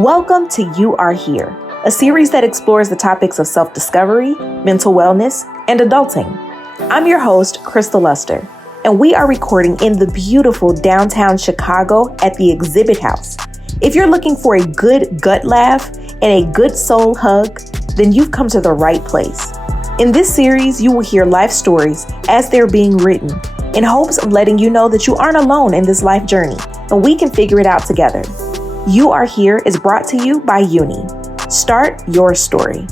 Welcome to You Are Here, a series that explores the topics of self-discovery, mental wellness, and adulting. I'm your host, Crystal Luster, and we are recording in the beautiful downtown Chicago at the Exhibit House. If you're looking for a good gut laugh and a good soul hug, then you've come to the right place. In this series, you will hear life stories as they're being written, in hopes of letting you know that you aren't alone in this life journey, and we can figure it out together. You Are Here is brought to you by Uni. Start your story.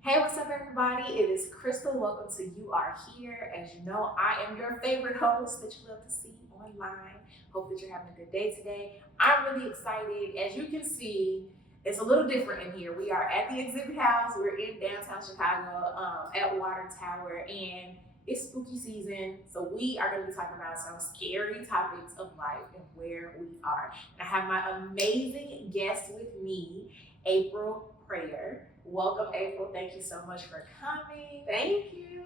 Hey, what's up, everybody? It is Crystal. Welcome to You Are Here. As you know, I am your favorite host that you love to see online. Hope that you're having a good day today. I'm really excited. As you can see, it's a little different in here. We are at the Exhibit House. We're in downtown Chicago at Water Tower, and it's spooky season, so we are going to be talking about some scary topics of life and where we are. And I have my amazing guest with me, April Preyar. Welcome, April. Thank you so much for coming. Thank you.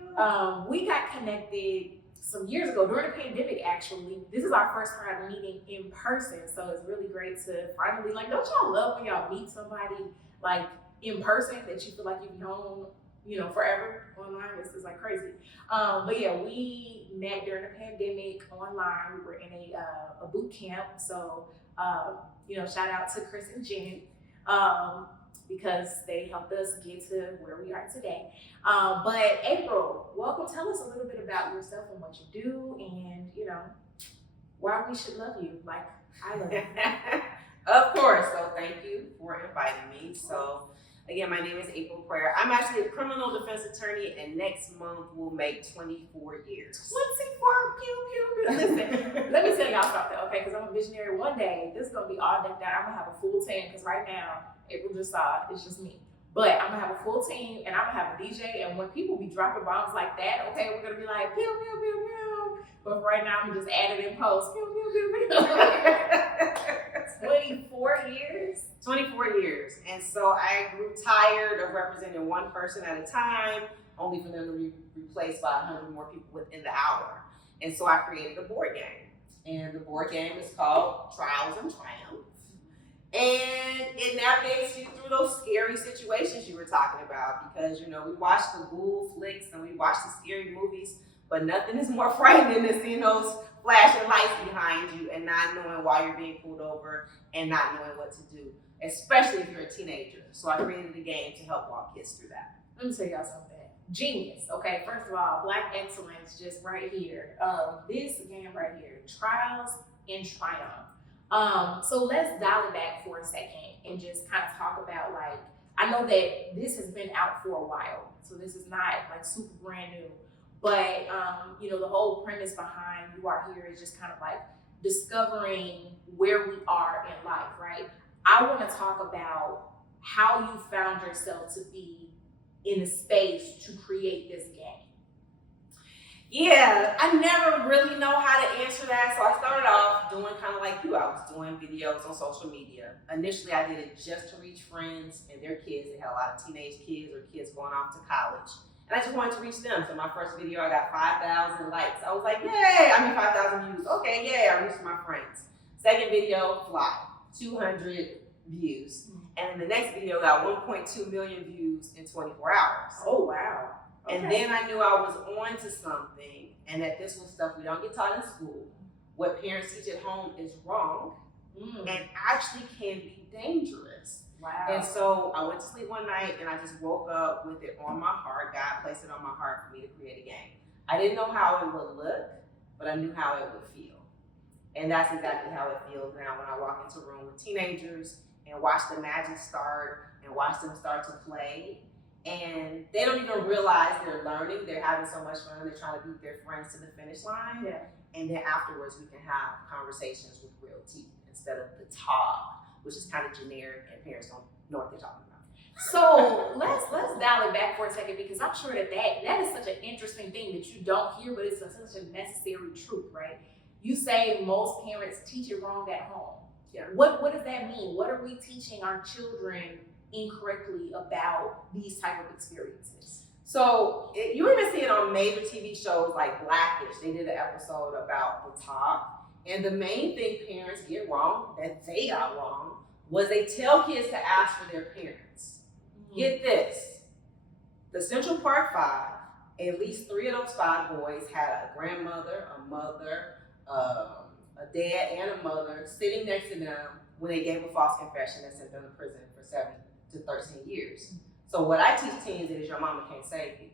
We got connected some years ago during the pandemic, actually. This is our first time meeting in person, so it's really great to finally, don't y'all love when y'all meet somebody, in person that you feel like you've known, forever online? This is crazy. But yeah, we met during the pandemic online. We were in a boot camp. So, shout out to Chris and Jen, because they helped us get to where we are today. But April, welcome. Tell us a little bit about yourself and what you do, and why we should love you like I love you. Of course. So thank you for inviting me. So again, my name is April Preyar. I'm actually a criminal defense attorney, and next month will make 24 years. 24, pew, pew, pew. Listen, let me tell y'all something, okay? Because I'm a visionary. One day, this is going to be all decked out. I'm going to have a full team, because right now, April just saw it. It's just me. But I'm going to have a full team, and I'm going to have a DJ, and when people be dropping bombs like that, okay, we're going to be like, pew, pew, pew, pew. But for right now, I'm just add it in post. Pew, pew, pew, pew. 24 years? 24 years. And so I grew tired of representing one person at a time, only for them to be replaced by 100 more people within the hour. And so I created a board game. And the board game is called Trials and Triumphs. And it navigates you through those scary situations you were talking about, because, we watch the ghoul flicks and we watch the scary movies, but nothing is more frightening than seeing those flashing lights behind you and not knowing why you're being pulled over and not knowing what to do, especially if you're a teenager. So I created a game to help walk kids through that. Let me tell y'all something. Genius. Okay, first of all, Black excellence just right here. This game right here, Trials and Triumph. So let's dial it back for a second and just kind of talk about, I know that this has been out for a while, so this is not super brand new, but the whole premise behind You Are Here is just kind of discovering where we are in life, right? I want to talk about how you found yourself to be in a space to create this game. Yeah, I never really know how to answer that. So I started off doing kind of like you. I was doing videos on social media. Initially, I did it just to reach friends and their kids. They had a lot of teenage kids or kids going off to college. And I just wanted to reach them. So my first video, I got 5,000 likes. I was like, yay, 5,000 views. Okay, yay, I reached my friends. Second video, flop, 200 views. And then the next video got 1.2 million views in 24 hours. Oh, wow. Okay. And then I knew I was on to something, and that this was stuff we don't get taught in school. What parents teach at home is wrong and actually can be dangerous. Wow. And so I went to sleep one night and I just woke up with it on my heart. God placed it on my heart for me to create a game. I didn't know how it would look, but I knew how it would feel. And that's exactly how it feels now when I walk into a room with teenagers and watch the magic start and watch them start to play. And they don't even realize they're learning. They're having so much fun. They're trying to beat their friends to the finish line. Yeah. And then afterwards, we can have conversations with real teeth instead of the talk, which is kind of generic and parents don't know what they're talking about. So let's dial it back for a second, because I'm sure that is such an interesting thing that you don't hear, but it's such a necessary truth, right? You say most parents teach it wrong at home. Yeah. What does that mean? What are we teaching our children incorrectly about these type of experiences? So you even see it on major TV shows like Blackish. They did an episode about the talk, And the main thing parents get wrong, that they got wrong, was they tell kids to ask for their parents. Get this, the Central Park Five, at least 3 of those 5 boys had a grandmother, a mother, a dad, and a mother sitting next to them when they gave a false confession that sent them to prison for 7 to 13 years. So what I teach teens is your mama can't save you.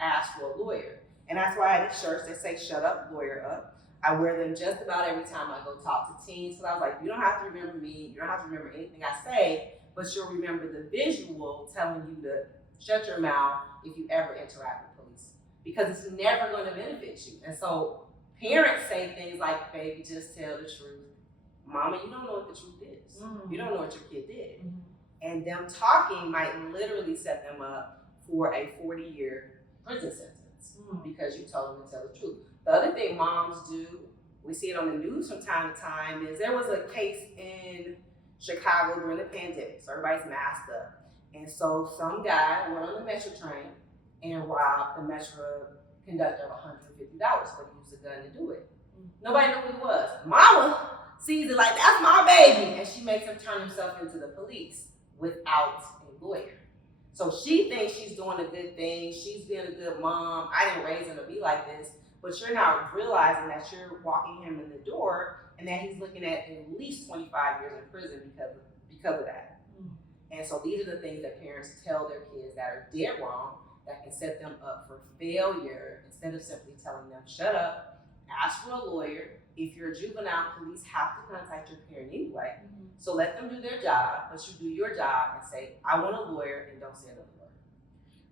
Ask for a lawyer. And that's why I have these shirts that say shut up, lawyer up. I wear them just about every time I go talk to teens. So I was like, you don't have to remember me. You don't have to remember anything I say, but you'll remember the visual telling you to shut your mouth if you ever interact with police, because it's never going to benefit you. And so parents say things like, baby, just tell the truth. Mama, you don't know what the truth is. You don't know what your kid did. And them talking might literally set them up for a 40-year prison sentence because you told them to tell the truth. The other thing moms do, we see it on the news from time to time, is there was a case in Chicago during the pandemic, so everybody's masked up. And so some guy went on the Metro train and robbed the Metro conductor of $150, but he used a gun to do it. Nobody knew who he was. Mama sees it like, that's my baby, and she makes him turn himself into the police without a lawyer. So she thinks she's doing a good thing, she's being a good mom, I didn't raise him to be like this, but you're not realizing that you're walking him in the door and that he's looking at least 25 years in prison because of that. And so these are the things that parents tell their kids that are dead wrong, that can set them up for failure, instead of simply telling them, shut up, ask for a lawyer. If you're a juvenile, police have to contact your parent anyway. So let them do their job, but you do your job and say, I want a lawyer, and don't say another word.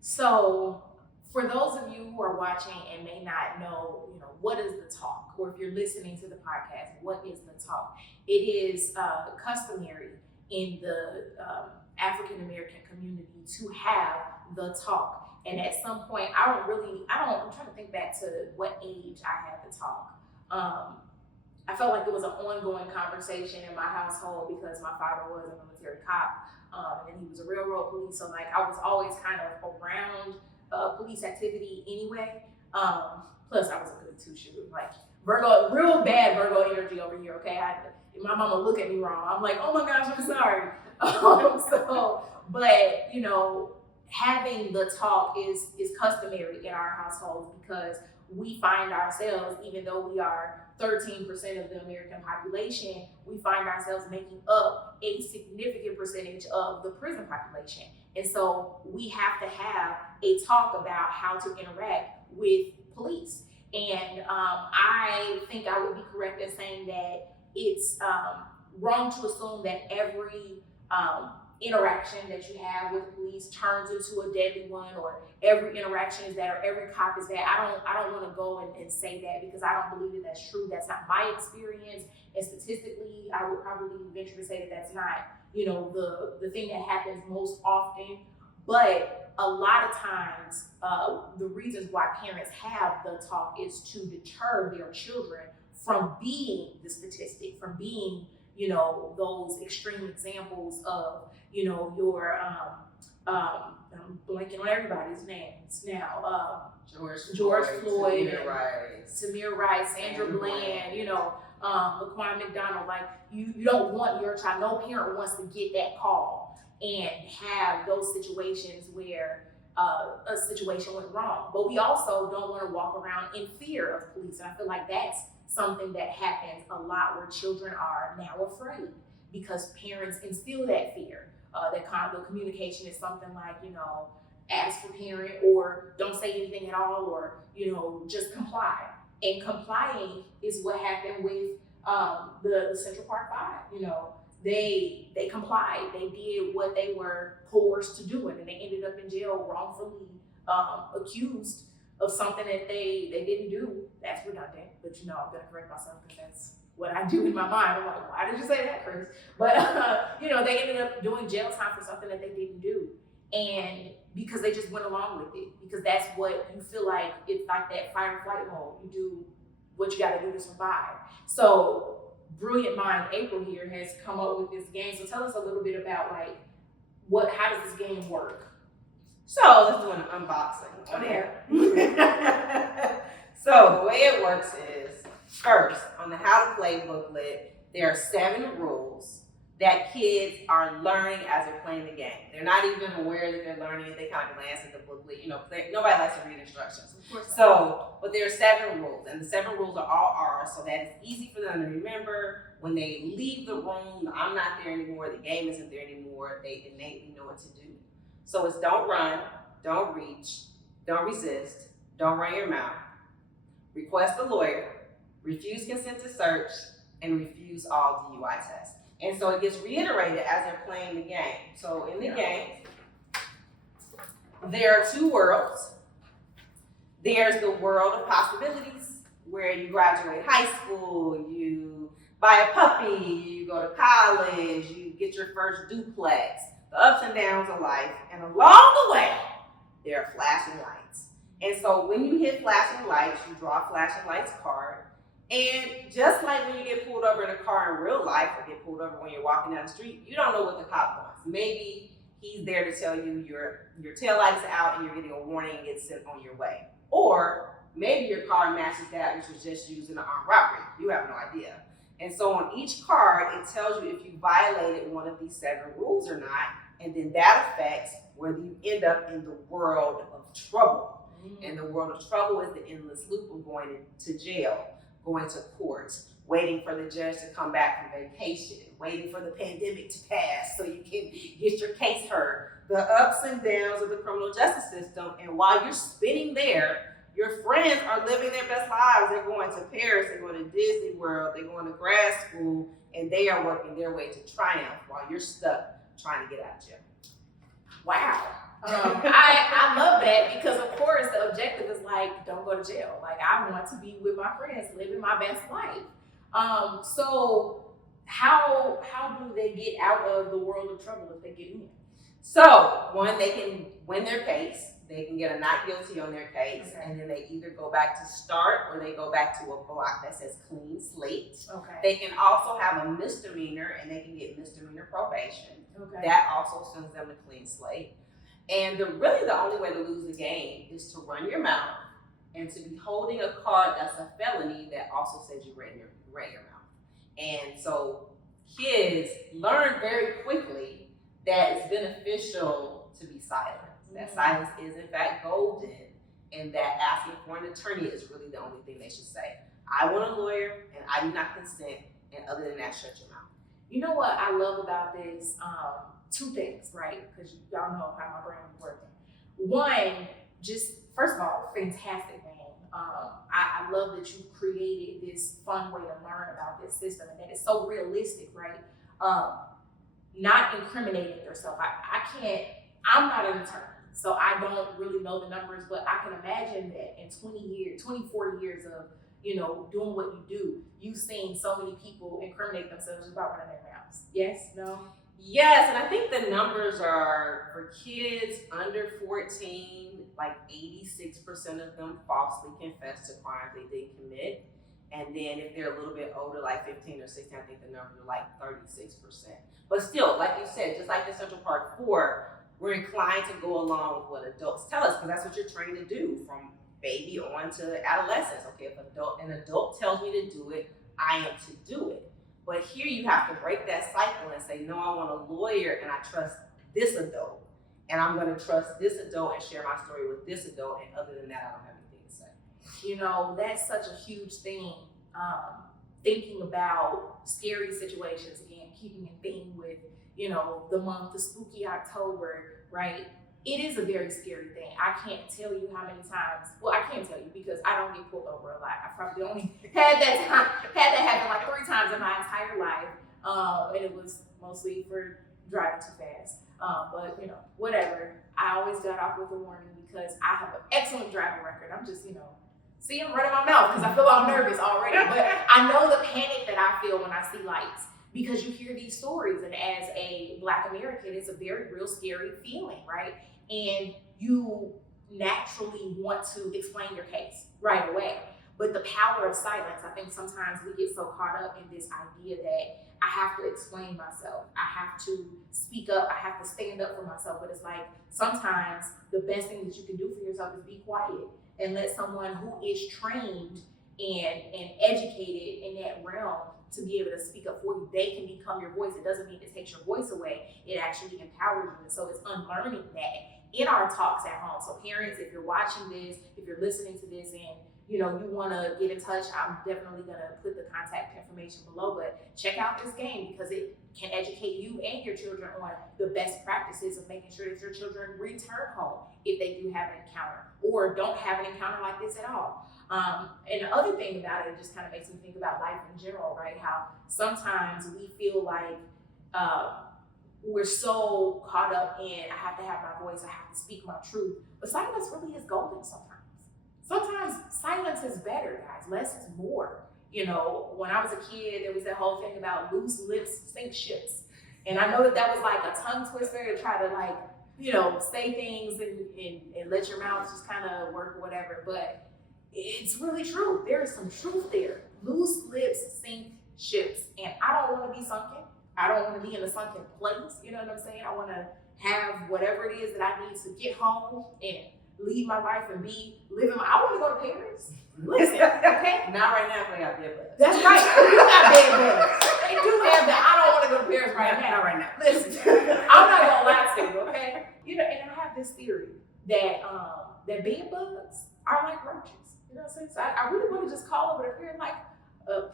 So for those of you who are watching and may not know, what is the talk? Or if you're listening to the podcast, what is the talk? It is customary in the African-American community to have the talk. And at some point, I'm trying to think back to what age I had the talk. I felt like it was an ongoing conversation in my household because my father was a military cop, and he was a railroad police. So like I was always kind of around police activity anyway. Plus I was a good two-shooter, like Virgo, real bad Virgo energy over here. Okay, my mama look at me wrong. I'm like, oh my gosh, I'm sorry. But having the talk is customary in our households because we find ourselves, even though we are 13% of the American population, we find ourselves making up a significant percentage of the prison population. And so we have to have a talk about how to interact with police. And I think I would be correct in saying that it's wrong to assume that every interaction that you have with police turns into a deadly one, or every interaction is that, or every cop is that. I don't want to go and say that because I don't believe that that's true. That's not my experience, and statistically, I would probably venture to say that that's not the thing that happens most often. But a lot of times, the reasons why parents have the talk is to deter their children from being the statistic, from being those extreme examples of your I'm blanking on everybody's names now. George Floyd, Tamir Rice, Sandra Bland, Laquan McDonald. Like you don't want your child. No parent wants to get that call and have those situations where a situation went wrong. But we also don't want to walk around in fear of police. And I feel like that's something that happens a lot, where children are now afraid because parents instill that fear. That kind of communication is something like, ask for parent, or don't say anything at all, or, just comply. And complying is what happened with the Central Park Five. They complied. They did what they were coerced to do, and they ended up in jail wrongfully accused of something that they didn't do. That's redundant, but I'm gonna correct myself because that's what I do in my mind. I'm like, why did you say that, Chris? But they ended up doing jail time for something that they didn't do, and because they just went along with it, because that's what you feel like. It's like that fight or flight mode. You do what you got to do to survive. So brilliant mind April here has come up with this game. So tell us a little bit about how does this game work? So let's do an unboxing. Okay. So the way it works is First, on the How to Play booklet, there are 7 rules that kids are learning as they're playing the game. They're not even aware that they're learning it. They kind of glance at the booklet. Nobody likes to read instructions. Of course. But there are 7 rules, and the 7 rules are all ours, so that it's easy for them to remember. When they leave the room, I'm not there anymore, the game isn't there anymore, they innately know what to do. So it's don't run, don't reach, don't resist, don't run your mouth, request a lawyer, refuse consent to search, and refuse all DUI tests. And so it gets reiterated as they're playing the game. So in the game, there are 2 worlds. There's the world of possibilities, where you graduate high school, you buy a puppy, you go to college, you get your first duplex, the ups and downs of life, and along the way, there are flashing lights. And so when you hit flashing lights, you draw a flashing lights card. And just like when you get pulled over in a car in real life, or get pulled over when you're walking down the street, you don't know what the cop wants. Maybe he's there to tell you your tail lights out and you're getting a warning and get sent on your way. Or maybe your car matches that which was just used in an armed robbery. You have no idea. And so on each card, it tells you if you violated one of these 7 rules or not, and then that affects whether you end up in the world of trouble. And the world of trouble is the endless loop of going to jail, going to court, waiting for the judge to come back from vacation, waiting for the pandemic to pass so you can get your case heard, the ups and downs of the criminal justice system. And while you're spinning there, your friends are living their best lives. They're going to Paris, they're going to Disney World, they're going to grad school, and they are working their way to triumph while you're stuck trying to get out of jail. Wow. I love that, because of course the objective is like, don't go to jail. Like, I want to be with my friends, living my best life. So how do they get out of the world of trouble if they get in? So, one, they can win their case. They can get a not guilty on their case, Okay. and then they either go back to start or they go back to a block that says clean slate. Okay. They can also have a misdemeanor, and they can get misdemeanor probation. Okay. That also sends them to clean slate. And really the only way to lose the game is to run your mouth and to be holding a card that's a felony that also says you ran your mouth. And so kids learn very quickly that it's beneficial to be silent. That silence is in fact golden, and that asking for an attorney is really the only thing they should say. I want a lawyer and I do not consent, and other than that, shut your mouth. You know what I love about this? 2 things, right? Because y'all know how my brain is working. One, just first of all, fantastic name. I love that you created this fun way to learn about this system, and that it's so realistic, right? Not incriminating yourself. I'm not an attorney, so I don't really know the numbers, but I can imagine that in 24 years of, doing what you do, you've seen so many people incriminate themselves just by running their mouths. Yes? No? Yes, and I think the numbers are, for kids under 14, like 86% of them falsely confess to crimes they did commit. And then if they're a little bit older, like 15 or 16, I think the numbers are like 36%. But still, like you said, just like the Central Park 4, we're inclined to go along with what adults tell us, because that's what you're trained to do from baby on to adolescence. Okay, if an adult tells me to do it, I am to do it. But here you have to break that cycle and say, no, I want a lawyer and I trust this adult. And I'm going to trust this adult and share my story with this adult. And other than that, I don't have anything to say. That's such a huge thing. Thinking about scary situations, again, keeping in theme with, the month, the spooky October, right? It is a very scary thing. I can't tell you how many times, well, I can't tell you because I don't get pulled over a lot. I probably only had that happen like 3 times in my entire life. And it was mostly for driving too fast. But whatever. I always got off with a warning because I have an excellent driving record. I'm just, see, I'm running my mouth because I feel all nervous already. But I know the panic that I feel when I see lights, because you hear these stories, and as a Black American, it's a very real scary feeling, right? And you naturally want to explain your case right away. But the power of silence, I think sometimes we get so caught up in this idea that I have to explain myself, I have to speak up, I have to stand up for myself. But it's like, sometimes the best thing that you can do for yourself is be quiet and let someone who is trained and educated in that realm to be able to speak up for you. They can become your voice. It doesn't mean it takes your voice away. It actually empowers you. And so it's unlearning that in our talks at home. So parents, if you're watching this, if you're listening to this and you want to get in touch, I'm definitely going to put the contact information below, but check out this game because it can educate you and your children on the best practices of making sure that your children return home if they do have an encounter or don't have an encounter like this at all. And the other thing about it just kind of makes me think about life in general, right? How sometimes we feel like we're so caught up in, I have to have my voice, I have to speak my truth, but silence really is golden sometimes. Sometimes silence is better, guys. Less is more. When I was a kid, there was that whole thing about loose lips sink ships. And I know that was like a tongue twister to try to say things and let your mouth just kind of work or whatever. But it's really true. There is some truth there. Loose lips sink ships. And I don't want to be sunken. I don't want to be in a sunken place. You know what I'm saying? I want to have whatever it is that I need to get home and lead my life and I want to go to Paris. Listen, okay? Not right now, but I got bed bugs. That's right. You got bed bugs. They do have that. I don't want to go to Paris right now. Not right now. Listen, I'm not gonna lie to you, okay? And I have this theory that that bed bugs are like roaches. You know what I'm saying? So I really want to just call over to Paris like,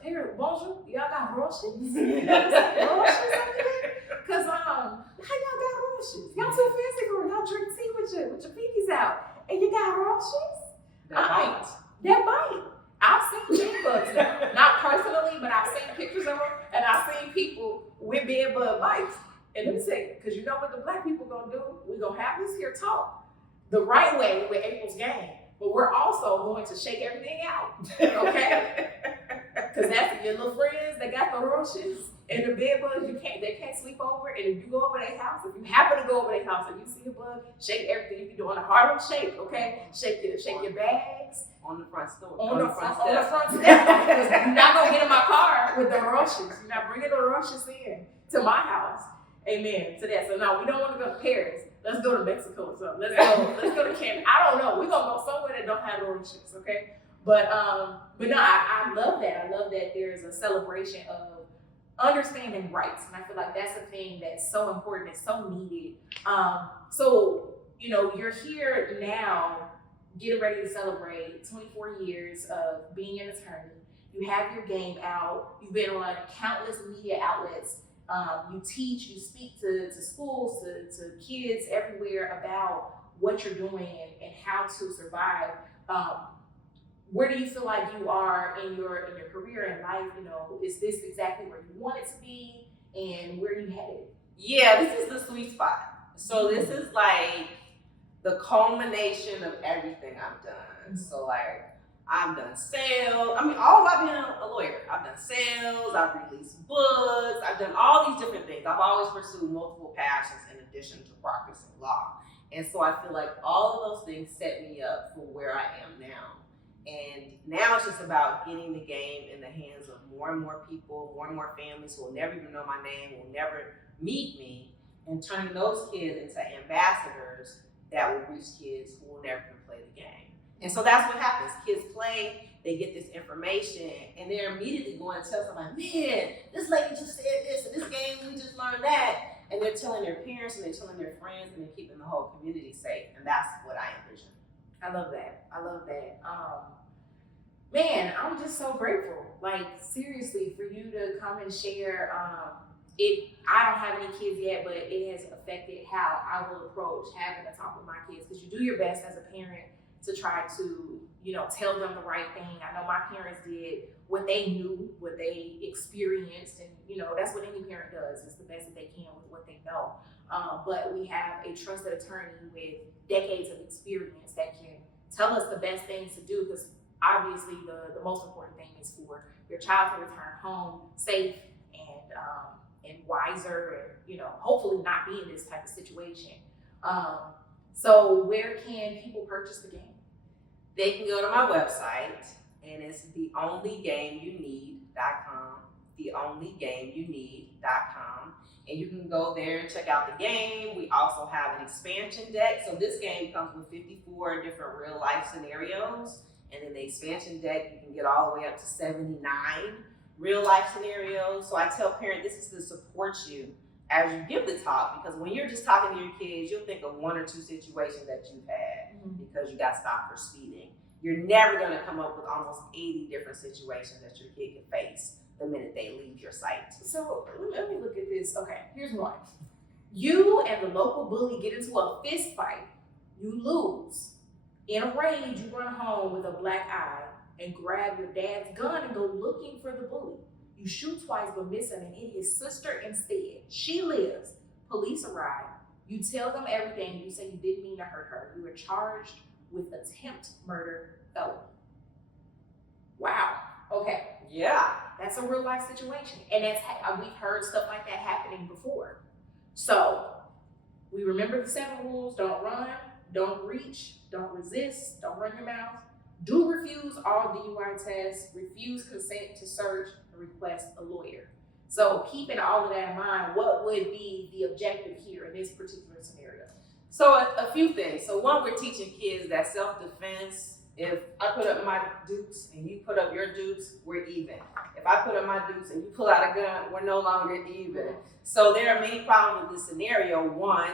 Paris, bonjour, y'all got roaches? You know what I'm saying? Roaches over there? Because how y'all got roaches? Y'all too fancy for it. Y'all drink tea with your pinkies out. And you got roaches? That bite. I've seen bed bugs now. Not personally, but I've seen pictures of them, and I've seen people with bed bug bites. And let me say, because you know what the black people gonna do? We're gonna have this here talk the right way with April's game, but we're also going to shake everything out, okay? Because that's your little friends that got the roaches and the bed bugs. They can't sleep over. And if you go over their house, if you happen to go over their house and you see a bug, shake everything. You be doing a Harlem shake, okay? Shake your bags. On the front step. On the front step. Because you're not going to get in my car with the roaches. You're not bringing the roaches in to my house. Amen to that. So no, we don't want to go to Paris. Let's go to Mexico or something. Let's go to Canada. I don't know. We're going to go somewhere that don't have roaches, okay? But no, I love that. I love that there's a celebration of understanding rights. And I feel like that's a thing that's so important. It's so needed. So, you're here now getting ready to celebrate 24 years of being an attorney. You have your game out. You've been on countless media outlets. You teach, you speak to schools, to kids everywhere about what you're doing and how to survive. Where do you feel like you are in your career and life? Is this exactly where you want it to be, and where are you headed? Yeah, this is the sweet spot. So this is like the culmination of everything I've done. So I've done sales. All about being a lawyer. I've done sales. I've released books. I've done all these different things. I've always pursued multiple passions in addition to practicing law. And so I feel like all of those things set me up for where I am now. And now it's just about getting the game in the hands of more and more people, more and more families who will never even know my name, will never meet me, and turning those kids into ambassadors that will reach kids who will never even play the game. And so that's what happens. Kids play, they get this information, and they're immediately going to tell somebody, man, this lady just said this, and this game, we just learned that. And they're telling their parents, and they're telling their friends, and they're keeping the whole community safe. And that's what I envision. I love that. Man, I'm just so grateful. Seriously, for you to come and share. I don't have any kids yet, but it has affected how I will approach having a talk with my kids, because you do your best as a parent to try to, tell them the right thing. I know my parents did what they knew, what they experienced, and that's what any parent does. It's the best that they can with what they know. But we have a trusted attorney with decades of experience that can tell us the best things to do, because obviously the most important thing is for your child to return home safe and wiser, and hopefully not be in this type of situation. So where can people purchase the game? They can go to my website, and it's theonlygameyouneed.com, theonlygameyouneed.com. And you can go there and check out the game. We also have an expansion deck. So this game comes with 54 different real life scenarios. And in the expansion deck, you can get all the way up to 79 real life scenarios. So I tell parents, this is to support you as you give the talk, because when you're just talking to your kids, you'll think of 1 or 2 situations that you've had because you got stopped for speeding. You're never going to come up with almost 80 different situations that your kid can face the minute they leave your sight. So let me look at this. Okay, here's one. You and the local bully get into a fist fight. You lose. In a rage, you run home with a black eye and grab your dad's gun and go looking for the bully. You shoot twice but miss him and hit his sister instead. She lives. Police arrive. You tell them everything. You say you didn't mean to hurt her. You were charged with attempt murder felony. Wow. Okay. Yeah. That's a real life situation. And we've heard stuff like that happening before. So we remember the 7 rules. Don't run, don't reach, don't resist, don't run your mouth. Do refuse all DUI tests, refuse consent to search, and request a lawyer. So keeping all of that in mind, what would be the objective here in this particular scenario? So a few things. So one, we're teaching kids that self-defense, if I put up my dukes and you put up your dukes, we're even. If I put up my dukes and you pull out a gun, we're no longer even. So there are many problems with this scenario. One,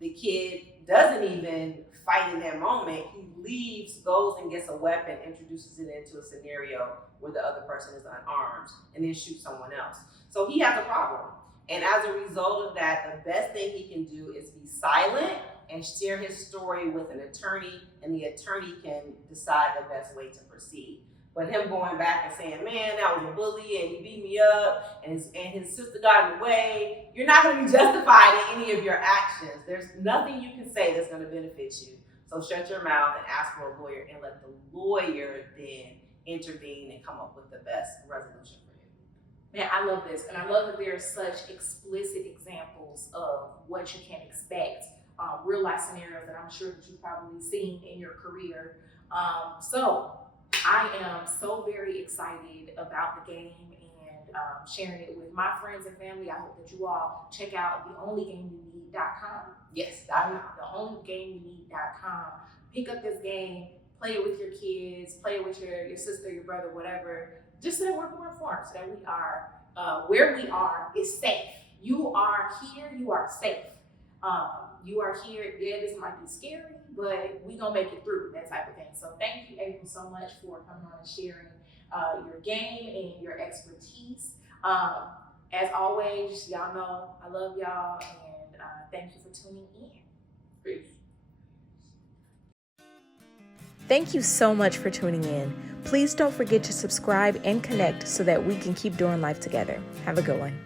the kid doesn't even fight in that moment. He leaves, goes and gets a weapon, introduces it into a scenario where the other person is unarmed, and then shoots someone else. So he has a problem. And as a result of that, the best thing he can do is be silent and share his story with an attorney, and the attorney can decide the best way to proceed. But him going back and saying, man, that was a bully and he beat me up and his sister got in the way, you're not going to be justified in any of your actions. There's nothing you can say that's going to benefit you. So shut your mouth and ask for a lawyer and let the lawyer then intervene and come up with the best resolution for you. Man, I love this. And I love that there are such explicit examples of what you can expect. Real life scenarios that I'm sure that you've probably seen in your career. So I am so very excited about the game and sharing it with my friends and family. I hope that you all check out theonlygameyouneed.com. Yes, theonlygameyouneed.com. Pick up this game, play it with your kids, play it with your sister, your brother, whatever. Just so that we're more informed, so that we are where we are is safe. You are here, you are safe. You are here, yeah, this might be scary, but we gonna make it through, that type of thing. So thank you, April, so much for coming on and sharing your game and your expertise. As always, y'all know I love y'all, and thank you for tuning in. Peace. Thank you so much for tuning in. Please don't forget to subscribe and connect so that we can keep doing life together. Have a good one.